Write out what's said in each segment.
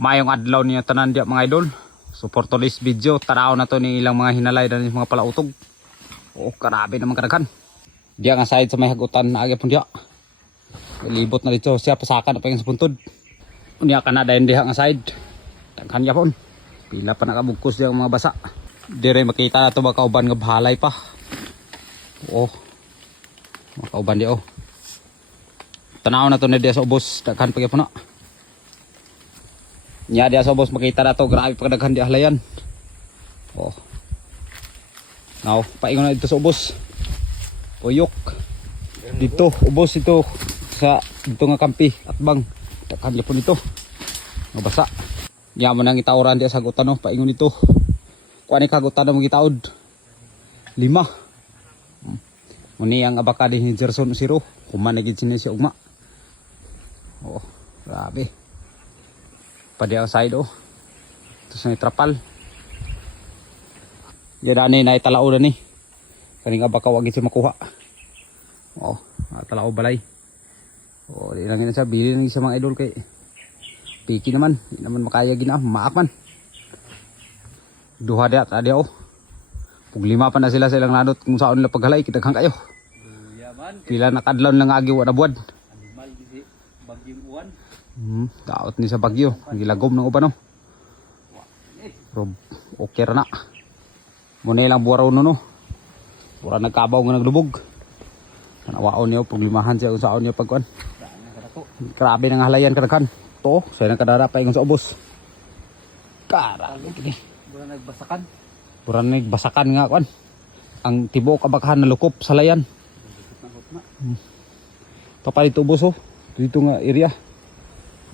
Mayong adlaw niyo tanan diya mga idol. So for today's video, tanaw na to ni ilang mga hinalay dan mga palautog. Oh, karabi naman kadaghan. Diya nga side sa may hagutan na agi pun diya. Libot na dito siya pasakan pa yung sa puntod. Unya ka na dayon diha nga side. Daghan ya pon. Pila pa nakabugkos diya mga basa. Dire makita na to ba kauban nga bahalay pa. Oh. Mga kauban diya oh. Tanaw na to ni diya sa ubos, daghan pa gyapon na. Nya dia sa boss makita na to, grabe pagdaghan di halayan. Oh. Now, paingon na dito sa ubos. Uyok. Dito, ubos ito sa dito nga kampi at bang. Daghan po nito. Mabasa. Nya mo nang itawran dia sa gutan no, paingon nito. Kuan ni kagutan mo gitaod. 5. Muni ang abaka ni Gerson 0. Kuman na gid siya ugma. Oh, grabe. Padi ang side oh. Tapos na trapal. Gani na italao na ni. Kaning baka wag ito makuha. Oh, talao balay. Oh, di lang yun sa bili ng isa mga idol kay piki naman. Di naman makaya gina, maak man. Duha dia tadi oh. Pug 5 pa na sila sa ilang lanot kung saan nila paghalay kitaghang kayo. Pila nakadlaw lang agi wa na buwad. Animal gisi bagyong uwan. Daot ni sa bagyo, gilagom ng uban no. Pero okay ra na. Muna lang buwaraw no no. Pura nagkabaw nga naglubog. Kanawaon niyo problemahan siya kung saan niyo pagkuan. Grabe nang halayan kadaghan. To, saya nang kadara pa ingon sa ubos. Kara gini. Pura nagbasakan. Pura nagbasakan nga kuan. Ang tibok abakahan na lukop sa layan. Papalit ubos oh. Dito nga area.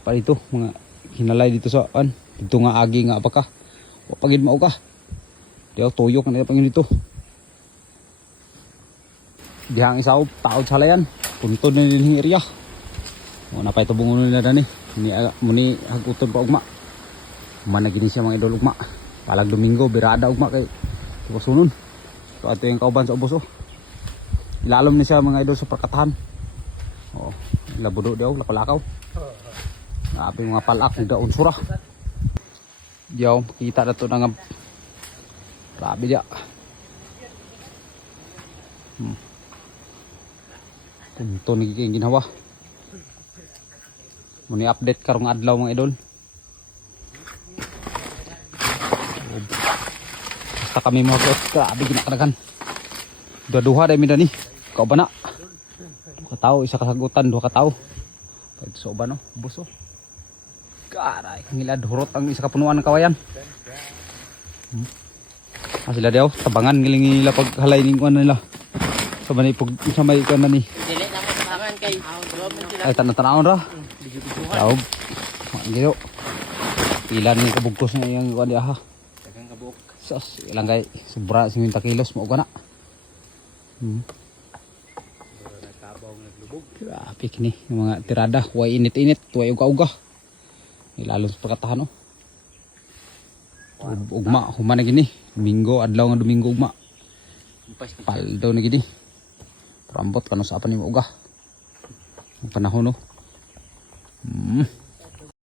Pa dito mga hinalay dito sa dito nga agi nga apaka pagid mao ka diaw tuyok na pangin dito dihang isaw taod sa layan puntod na din area mo na pa ito bungon nila dani muni haguton pa ugma managini siya mga idol ugma palag Domingo birada ugma kay sunon so ato yung kauban sa ubos oh ilalom ni siya mga idol sa perkatahan oh labudo diaw lakalakaw. Grabe mga palak ng daon sura. Diyaw, kita na ito na nga. Grabe diya. Ito nagiging ginawa. Muni update karong adlaw mga idol. Basta kami mga guys. Grabe ginakanagan. Duha-duha dahil mi dani. Kau ba na? 2 katao, isa kasagutan, 2 katao. Pwede sa uba no, buso. Karay, ngilad hurot ang isa kapunuan ng kawayan. Sila daw, tabangan ngiling nila pag halay ning kuan nila. Sa may pug sa may kuan ni. Dili na mo tabangan kay ay tan-tanawon ra. Daog. Ngiro. Pila ni kabugkos na yang kuan dia ha. Dagang kabuk. Sus, ilang kay sobra 50 kilos mo kana. Grabe kini yung mga tirada, way init-init, way uga-uga. Ilalong sa pagkatahan oh. Ugma, human na gini. Domingo, adlaw nga Domingo ugma. Paldaw na gini. Rambot, kano sa apan yung uga. Ang panahon oh.